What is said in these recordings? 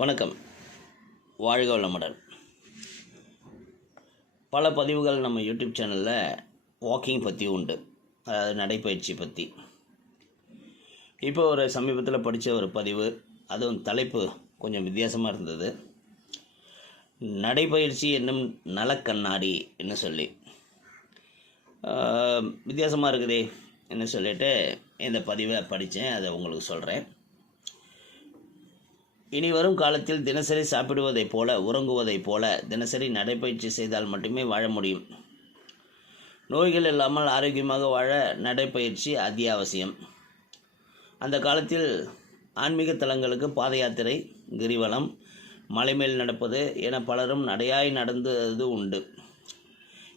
வணக்கம். வாழ்க வளமுடன். பல பதிவுகள் நம்ம யூடியூப் சேனலில் வாக்கிங் பற்றி உண்டு. அதாவது நடைப்பயிற்சி பற்றி இப்போ ஒரு சமீபத்தில் படித்த ஒரு பதிவு அதுவும் தலைப்பு கொஞ்சம் வித்தியாசமாக இருந்தது. நடைப்பயிற்சி என்னும் நலக்கண்ணாடி என்ன சொல்லி. வித்தியாசமாக இருக்குதே என்ன சொல்லிட்டு இந்த பதிவை படித்தேன் அதை உங்களுக்கு சொல்கிறேன் இனி வரும் காலத்தில் தினசரி சாப்பிடுவதைப் போல உறங்குவதைப் போல தினசரி நடைப்பயிற்சி செய்தால் மட்டுமே வாழ முடியும். நோய்கள் இல்லாமல் ஆரோக்கியமாக வாழ நடைப்பயிற்சி அத்தியாவசியம். அந்த காலத்தில் ஆன்மீக தலங்களுக்கு பாத யாத்திரை கிரிவலம் மலைமேல் நடப்பது என பலரும் நடையாய் நடந்தது உண்டு.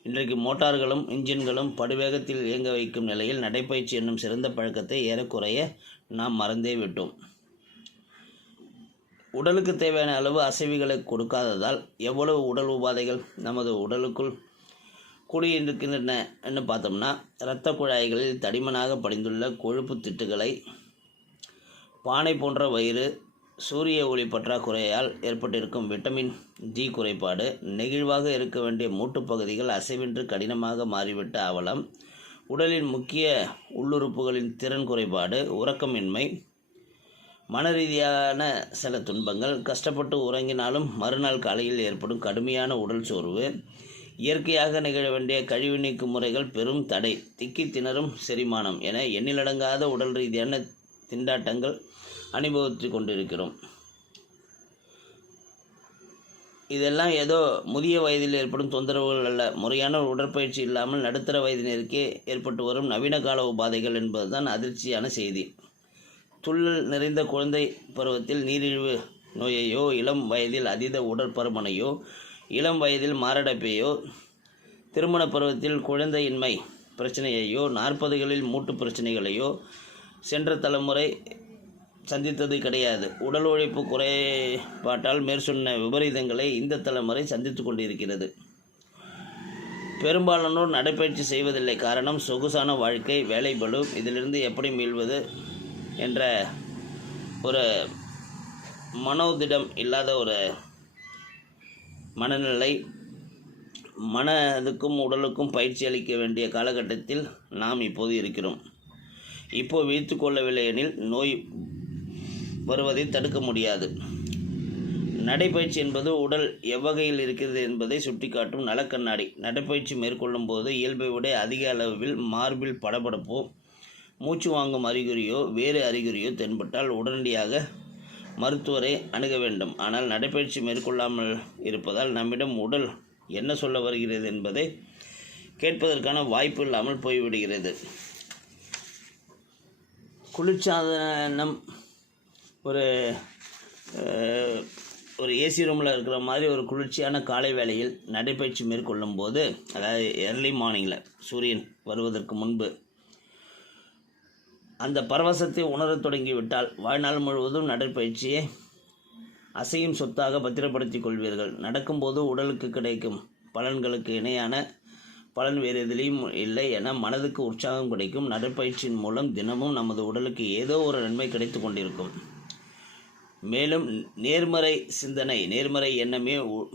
இன்றைக்கு மோட்டார்களும் இன்ஜின்களும் படுவேகத்தில் இயங்க வைக்கும் நிலையில் நடைப்பயிற்சி என்னும் சிறந்த பழக்கத்தை ஏறக்குறைய நாம் மறந்தே விட்டோம். உடலுக்கு தேவையான அளவு அசைவுகளை கொடுக்காததால் எவ்வளவு உடல் உபாதைகள் நமது உடலுக்குள் குடியிருக்கின்றன என்று பார்த்தோம்னா இரத்த குழாய்களில் தடிமனாக படிந்துள்ள கொழுப்பு திட்டுகளை பானை போன்ற வயிறு சூரிய ஒளி பற்றாக்குறையால் ஏற்பட்டிருக்கும் விட்டமின் டி குறைபாடு நெகிழ்வாக இருக்க வேண்டிய மூட்டுப்பகுதிகள் அசைவின்றி கடினமாக மாறிவிட்ட அவலம் உடலின் முக்கிய உள்ளுறுப்புகளின் திறன் குறைபாடு உறக்கமின்மை மன ரீதியான சில துன்பங்கள் கஷ்டப்பட்டு உறங்கினாலும் மறுநாள் காலையில் ஏற்படும் கடுமையான உடல் சோர்வு இயற்கையாக நிகழ வேண்டிய கழிவு நீக்கும் முறைகள் பெரும் தடை திக்கி திணறும் செரிமானம் என எண்ணிலடங்காத உடல் ரீதியான திண்டாட்டங்கள் அனுபவித்து கொண்டிருக்கிறோம். இதெல்லாம் ஏதோ முதிய வயதில் ஏற்படும் தொந்தரவுகள் அல்ல. முறையான உடற்பயிற்சி இல்லாமல் நடுத்தர வயதினருக்கே ஏற்பட்டு வரும் நவீன கால உபாதைகள் என்பதுதான் அதிர்ச்சியான செய்தி. துள்ளல் நிறைந்த குழந்தை பருவத்தில் நீரிழிவு நோயையோ இளம் வயதில் அதீத உடற்பருமனையோ இளம் வயதில் மாரடைப்பையோ திருமண பருவத்தில் குழந்தையின்மை பிரச்சனையையோ நாற்பதுகளில் மூட்டு பிரச்சனைகளையோ சென்ற தலைமுறை சந்தித்தது கிடையாது. உடல் உழைப்பு குறைபாட்டால் மேற்சொன்ன விபரீதங்களை இந்த தலைமுறை சந்தித்து கொண்டிருக்கிறது. பெரும்பாலானோர் நடைப்பயிற்சி செய்வதில்லை. காரணம் சொகுசான வாழ்க்கை வேலை இதிலிருந்து எப்படி மீள்வது என்ற ஒரு மனோதிடம் இல்லாத ஒரு மனநிலை மனதுக்கும் உடலுக்கும் பயிற்சி அளிக்க வேண்டிய காலகட்டத்தில் நாம் இப்போது இருக்கிறோம். இப்போ வீழ்த்து கொள்ளவில்லை எனில் நோய் வருவதை தடுக்க முடியாது. நடைப்பயிற்சி என்பது உடல் எவ்வகையில் இருக்கிறது என்பதை சுட்டிக்காட்டும் நலக்கண்ணாடி. நடைப்பயிற்சி மேற்கொள்ளும் போது இயல்பை விட அதிக அளவில் மார்பில் படபடப்போ மூச்சு வாங்கும் அறிகுறியோ வேறு அறிகுறியோ தென்பட்டால் உடனடியாக மருத்துவரை அணுக வேண்டும். ஆனால் நடைப்பயிற்சி மேற்கொள்ளாமல் இருப்பதால் நம்மிடம் உடல் என்ன சொல்ல வருகிறது என்பதை கேட்பதற்கான வாய்ப்பு இல்லாமல் போய்விடுகிறது. குளிர்சாதனம் ஒரு ஒரு ஏசி ரூமில் இருக்கிற மாதிரி ஒரு குளிர்ச்சியான காலை வேளையில் நடைப்பயிற்சி மேற்கொள்ளும் போது அதாவது எர்லி மார்னிங்கில் சூரியன் வருவதற்கு முன்பு அந்த பரவசத்தை உணரத் தொடங்கிவிட்டால் வாழ்நாள் முழுவதும் நடைப்பயிற்சியை அசையும் சொத்தாக பத்திரப்படுத்திக் கொள்வீர்கள். நடக்கும்போது உடலுக்கு கிடைக்கும் பலன்களுக்கு இணையான பலன் வேறு எதிலையும் இல்லை என மனதுக்கு உற்சாகம் கிடைக்கும். நடைப்பயிற்சியின் மூலம் தினமும் நமது உடலுக்கு ஏதோ ஒரு நன்மை கிடைத்து கொண்டிருக்கும். மேலும் நேர்மறை சிந்தனை நேர்மறை எண்ணமே உ-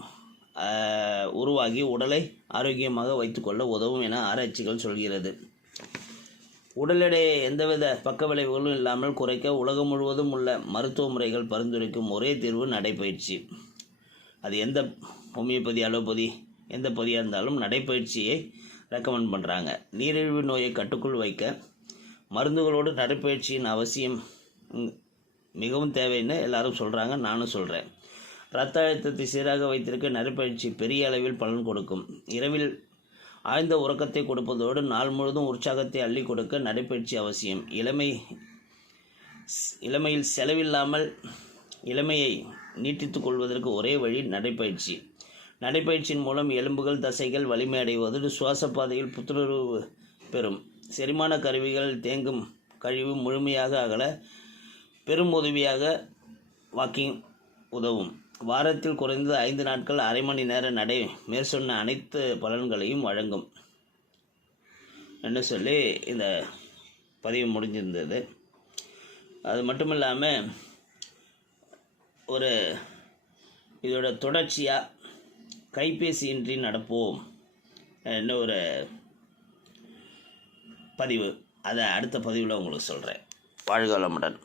உருவாகி உடலை ஆரோக்கியமாக வைத்துக்கொள்ள உதவும் என ஆராய்ச்சிகள் சொல்கிறது. உடல் எடையை எந்தவித பக்க விளைவுகளும் இல்லாமல் குறைக்க உலகம் முழுவதும் உள்ள மருத்துவ முறைகள் பரிந்துரைக்கும் ஒரே தீர்வு நடைப்பயிற்சி. அது எந்த ஹோமியோபதி அலோபதி எந்த பதியாக இருந்தாலும் நடைப்பயிற்சியை ரெக்கமெண்ட் பண்ணுறாங்க நீரிழிவு நோயை கட்டுக்குள் வைக்க மருந்துகளோடு நடைப்பயிற்சியின் அவசியம் மிகவும் தேவைன்னு எல்லாரும் சொல்கிறாங்க நானும் சொல்கிறேன் இரத்த அழுத்தத்தை சீராக வைத்திருக்க நடைப்பயிற்சி பெரிய அளவில் பலன் கொடுக்கும். இரவில் ஆழ்ந்த உறக்கத்தை கொடுப்பதோடு நாள் முழுதும் உற்சாகத்தை அள்ளி கொடுக்க நடைப்பயிற்சி அவசியம். இளமை இளமையில் செலவில்லாமல் இளமையை நீட்டித்துக் கொள்வதற்கு ஒரே வழி நடைப்பயிற்சி. நடைப்பயிற்சியின் மூலம் எலும்புகள் தசைகள் வலிமை அடைவதோடு சுவாச பாதையில் புத்துணர்வு பெறும். செரிமான கருவிகள் தேங்கும் கழிவு முழுமையாக அகல பெரும் உதவியாக வாக்கிங் உதவும். வாரத்தில் குறைந்தது ஐந்து நாட்கள் அரை மணி நேர நடை மேற்சொன்ன அனைத்து பலன்களையும் வழங்கும். என்று சொல்லி இந்த பதிவு முடிஞ்சிருந்தது. அது மட்டும் இல்லாமல் ஒரு இதோட தொடர்ச்சியாக கைபேசியின்றி நடப்போம் என்ன ஒரு பதிவு. அதை அடுத்த பதிவில் உங்களுக்கு சொல்கிறேன் வாழ்க வளமுடன்.